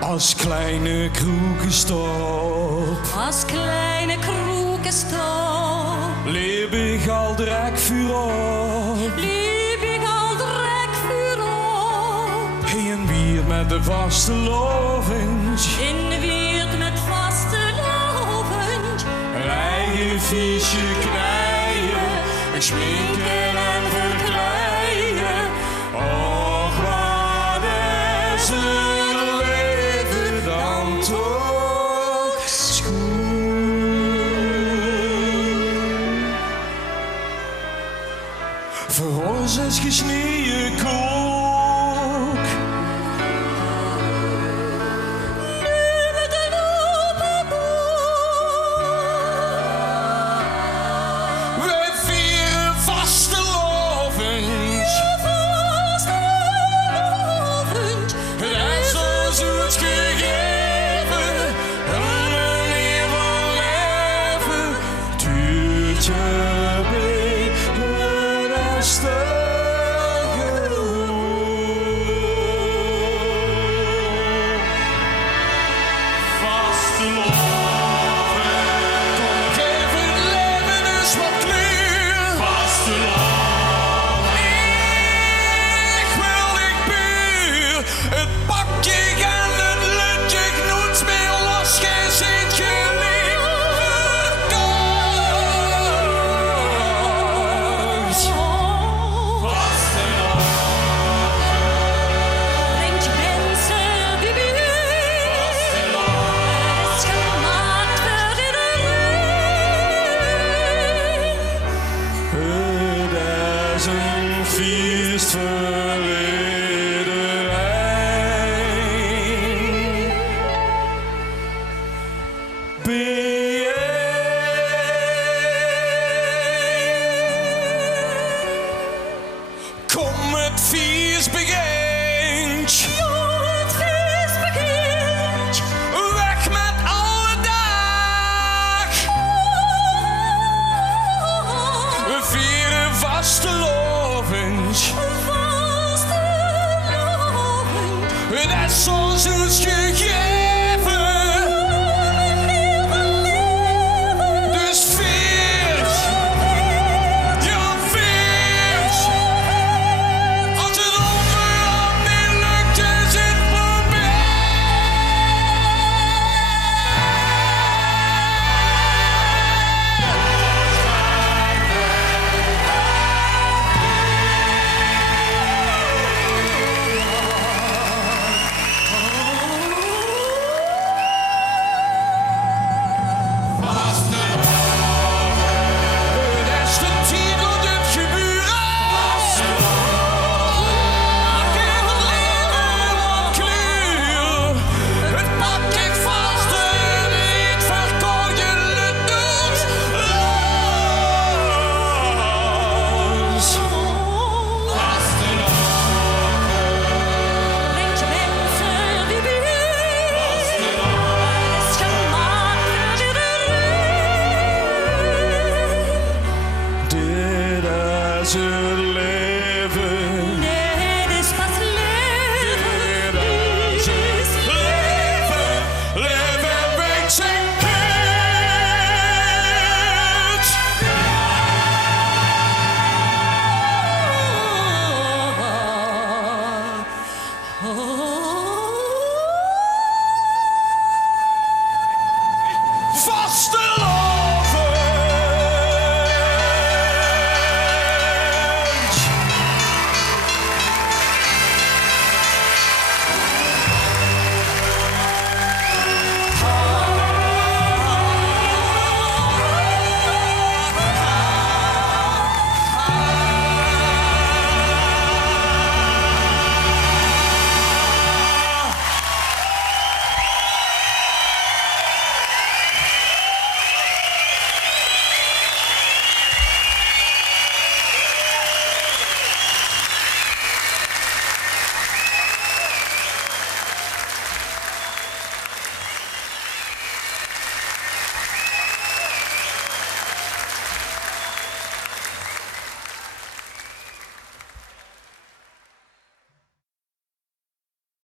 Als kleine kroekenstop, als kleine kroekenstop, leef ik al direct vuur op. liep ik al direct vuur op. Heen weer met de vaste lovens, In de wierd met vaste lovend, een eigen viesje knijen, schminken en verkleien. Och, wat is het leven dan toch schoon. Voor ons is gesneden kook. nu met een open boek. We vieren vaste lovens, Vaste lovend, het is ons goed gegeven, een manier van leven, duurt je bij het eerste vaste loven. Kom, geef het leven eens wat kleur. Vaste loven. Ik wil ik puur. Het pakje en het lutje knoet meer los. Geen zit geliefd. Vaste loven. brengt je mensen bij buurt. Het is gemaakt voor iedereen. Het is een feest voor iedereen. Kom, het feest begint. Het feest begint. Weg met alle dag. We vieren vaste lovens. Vaste lovend, Het is ons goed gegeven. Dus viert. Ja, viert. Als het onderhand niet lukt, is het blazen.